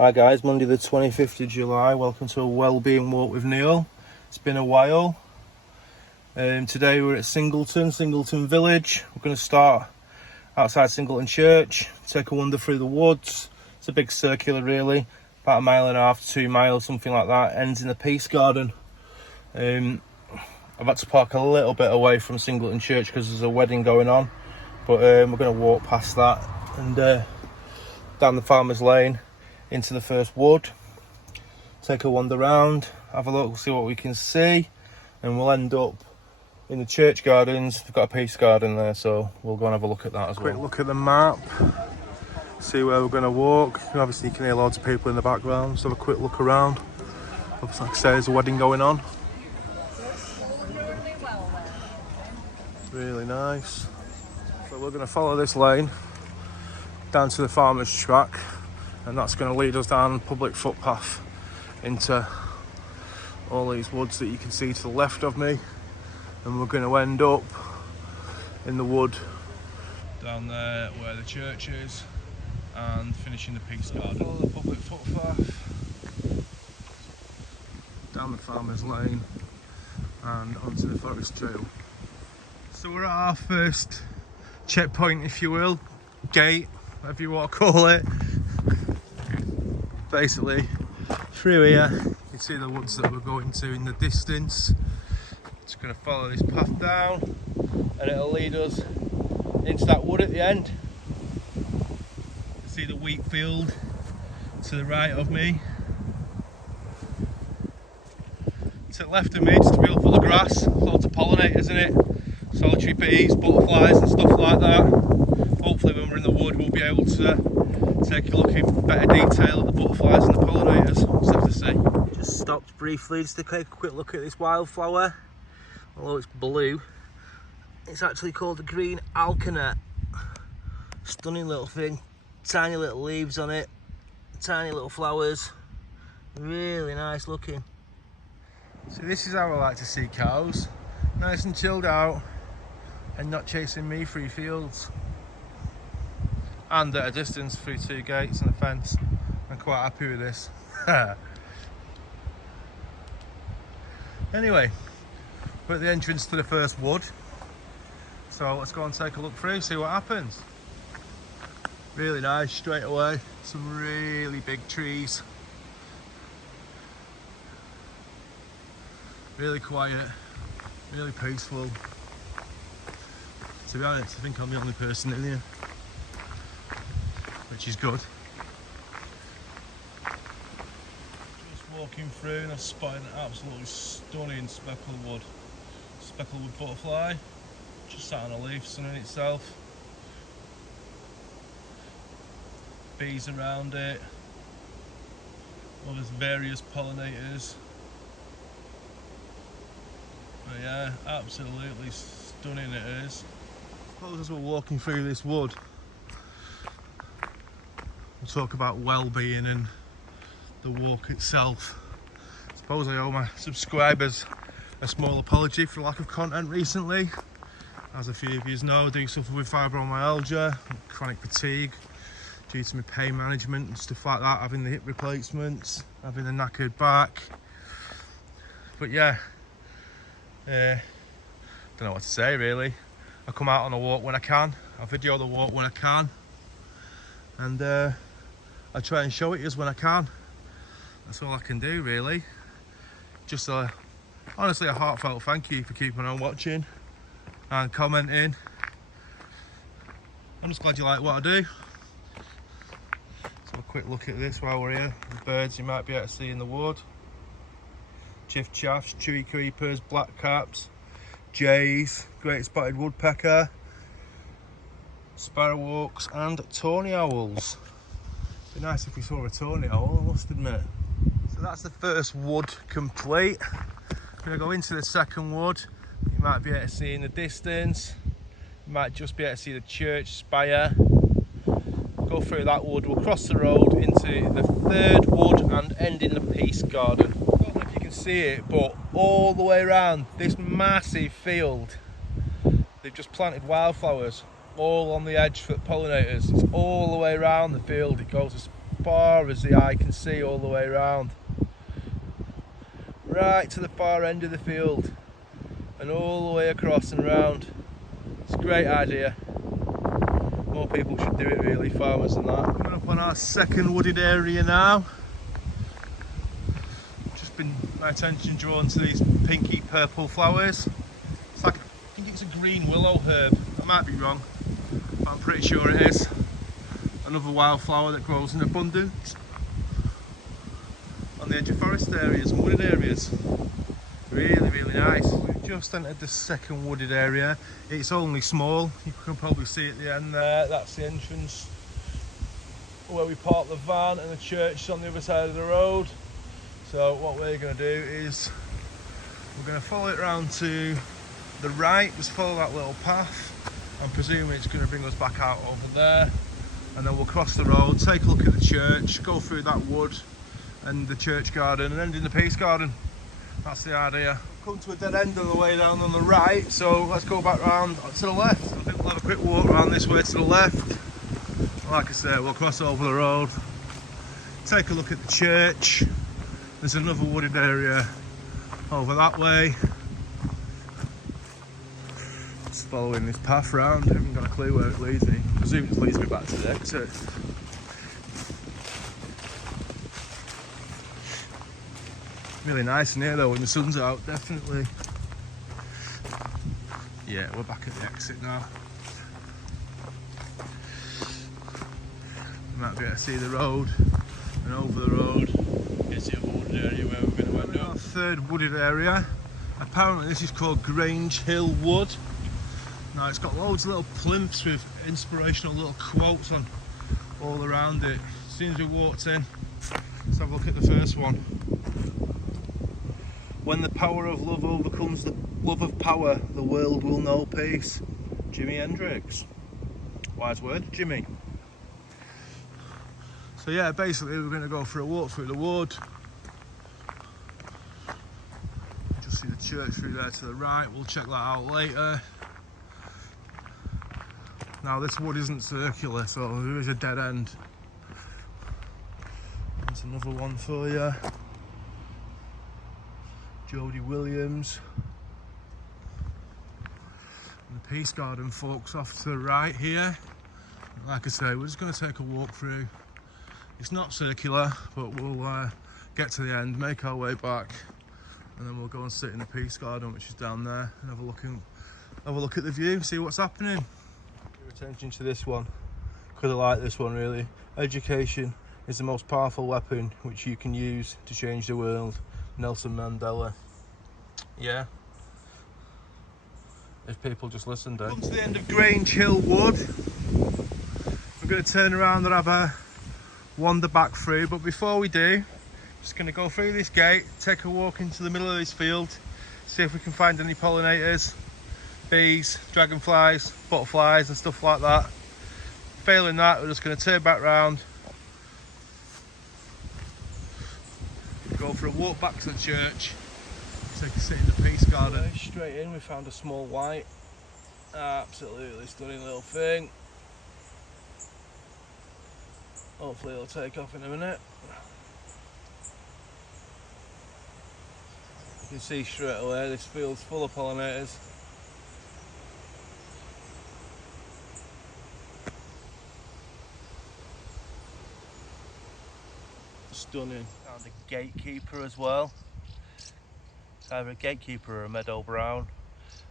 Hi guys, Monday the 25th of July, welcome to a wellbeing walk with Neil. It's been a while. Today we're at Singleton Village. We're going to start outside Singleton Church, take a wander through the woods. It's a big circular really, about 1.5 miles to 2 miles, something like that. Ends in the Peace Garden. I've had to park a little bit away from Singleton Church because there's a wedding going on. But we're going to walk past that and down the Farmer's Lane into the first wood, take a wander around, have a look, see what we can see, and we'll end up in the church gardens. They've got a peace garden there, so we'll go and have a look at that as well. Quick look at the map, see where we're going to walk. Obviously you can hear loads of people in the background, so have a quick look around. Looks like I say there's a wedding going on. Really nice. So we're going to follow this lane down to the farmer's track, and that's going to lead us down a public footpath into all these woods that you can see to the left of me, and we're going to end up in the wood down there where the church is and finishing the Peace Garden. Follow the public footpath down the Farmer's Lane and onto the forest trail. So we're at our first checkpoint, if you will, gate, whatever you want to call it. Basically through here you can see the woods that we're going to in the distance. Just going to follow this path down and it'll lead us into that wood at the end. You can see the wheat field to the right of me. To the left of me, just a beautiful of grass, loads of pollinators in it, solitary bees, butterflies and stuff like that. Hopefully when we're in the wood we'll be able to take a look in better detail at the butterflies and the pollinators. We'll just have to see. Just stopped briefly just to take a quick look at this wildflower. Although it's blue, it's actually called the green alkanet. Stunning little thing, tiny little leaves on it, tiny little flowers, really nice looking. So this is how I like to see cows, nice and chilled out and not chasing me through fields. And at a distance through 2 gates and a fence. I'm quite happy with this. Anyway, we're at the entrance to the first wood. So let's go and take a look through, see what happens. Really nice straight away. Some really big trees. Really quiet, really peaceful. To be honest, I think I'm the only person in here, which is good. Just walking through and I've spotted an absolutely stunning speckled wood butterfly, just sat on a leaf sunning itself. Bees around it. Well, there's various pollinators. But yeah, absolutely stunning it is. I suppose as we're walking through this wood, we'll talk about well-being and the walk itself. I suppose I owe my subscribers a small apology for lack of content recently. As a few of you know, I do suffer with fibromyalgia, chronic fatigue, due to my pain management and stuff like that, having the hip replacements, having the knackered back. But yeah, don't know what to say really. I come out on a walk when I can, I video the walk when I can, and I try and show it to you when I can. That's all I can do really. Just honestly a heartfelt thank you for keeping on watching and commenting. I'm just glad you like what I do. So a quick look at this while we're here. The birds you might be able to see in the wood. Chiff chaffs, chewy creepers, black caps, jays, great spotted woodpecker, sparrowhawks and tawny owls. It'd be nice if we saw a tawny owl, I must admit. So that's the first wood complete. I'm going to go into the second wood. You might be able to see in the distance. You might just be able to see the church spire. Go through that wood, we'll cross the road into the third wood and end in the Peace Garden. I don't know if you can see it, but all the way around this massive field, they've just planted wildflowers all on the edge for the pollinators. It's all the way around the field. It goes as far as the eye can see all the way around. Right to the far end of the field and all the way across and around. It's a great idea. More people should do it really, farmers and that. Coming up on our second wooded area now. Just been my attention drawn to these pinky purple flowers. It's like, I think it's a green willow herb. I might be wrong, but I'm pretty sure it is. Another wildflower that grows in abundance on the edge of forest areas and wooded areas. Really nice. We've just entered the second wooded area. It's only small, you can probably see at the end there, that's the entrance where we park the van, and the church is on the other side of the road. So what we're going to do is we're going to follow it around to the right, just follow that little path. I'm presuming it's going to bring us back out over there, and then we'll cross the road, take a look at the church, go through that wood and the church garden, and end in the peace garden. That's the idea. Come to a dead end on the way down on the right, so let's go back round to the left. I think we'll have a quick walk around this way to the left. Like I said, we'll cross over the road, take a look at the church. There's another wooded area over that way. Just following this path round, I haven't got a clue where it leads me. I presume it leads me back to the exit. Really nice in here though when the sun's out, definitely. Yeah, we're back at the exit now. You might be able to see the road, and over the road is the other wooded area where we're going to end up. Our third wooded area. Apparently this is called Grange Hill Wood. Now it's got loads of little plinths with inspirational little quotes on all around it. As soon as we walked in, let's have a look at the first one. When the power of love overcomes the love of power, the world will know peace. Jimi Hendrix. Wise word, Jimmy. So yeah, basically we're going to go for a walk through the wood. Just see the church through there to the right, we'll check that out later. Now this wood isn't circular, so there is a dead end. There's another one for you. Jodie Williams. And the Peace Garden folks off to the right here. Like I say, we're just going to take a walk through. It's not circular, but we'll get to the end, make our way back, and then we'll go and sit in the Peace Garden, which is down there, and have a look at the view, see what's happening. Give attention to this one, because I like this one really. Education is the most powerful weapon which you can use to change the world. Nelson Mandela. Yeah. If people just listened. Come to the end of Grange Hill Wood. We're going to turn around and have a wander back through, but before we do, just going to go through this gate, take a walk into the middle of this field, see if we can find any pollinators, bees, dragonflies, butterflies and stuff like that. Failing that, we're just going to turn back round, go for a walk back to the church, take a sit in the Peace Garden. Straight in, we found a small white. Absolutely stunning little thing. Hopefully it'll take off in a minute. You can see straight away this field's full of pollinators. Stunning. Found a gatekeeper as well. It's either a gatekeeper or a meadow brown.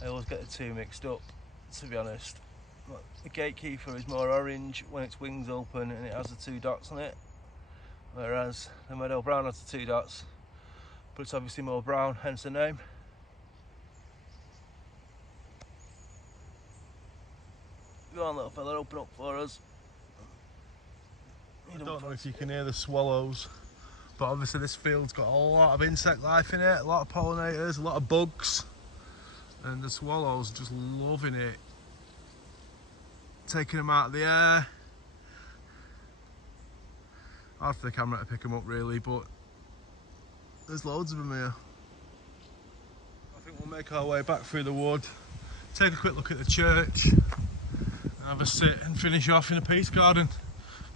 I always get the two mixed up, to be honest. But the gatekeeper is more orange when its wings open and it has the two dots on it, whereas the meadow brown has the two dots, but it's obviously more brown, hence the name. Go on little fella, open up for us. I don't know if you can hear the swallows, but obviously this field's got a lot of insect life in it, a lot of pollinators, a lot of bugs, and the swallows just loving it. Taking them out of the air. Hard for the camera to pick them up really, but there's loads of them here. I think we'll make our way back through the wood, take a quick look at the church, and have a sit and finish off in a Peace Garden.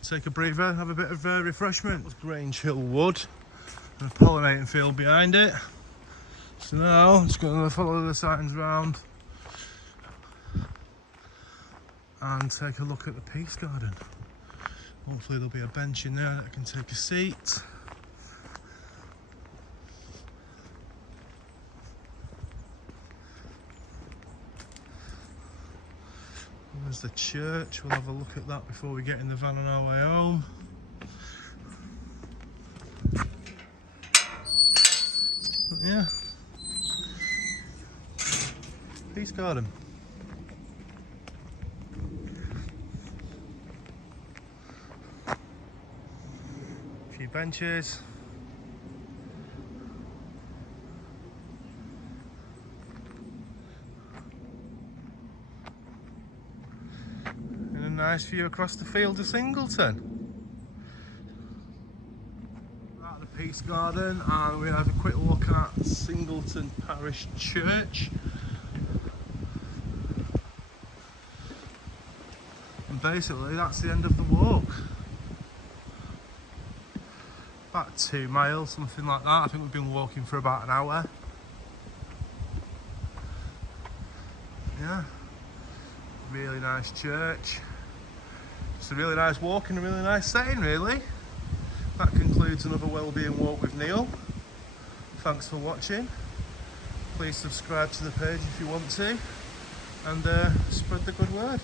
take a breather, have a bit of refreshment. There's Grange Hill Wood and a pollinating field behind it. So now I'm just going to follow the signs round and take a look at the peace garden. Hopefully there'll be a bench in there that I can take a seat. There's the church, we'll have a look at that before we get in the van on our way home. But yeah, peace garden. A few benches. Nice view across the field of Singleton. We're at the Peace Garden and we have a quick look at Singleton Parish Church. And basically that's the end of the walk. About 2 miles, something like that. I think we've been walking for about an hour. Yeah, really nice church. It's a really nice walk and a really nice setting, really. That concludes another wellbeing walk with Neil. Thanks for watching. Please subscribe to the page if you want to, and spread the good word.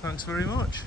Thanks very much.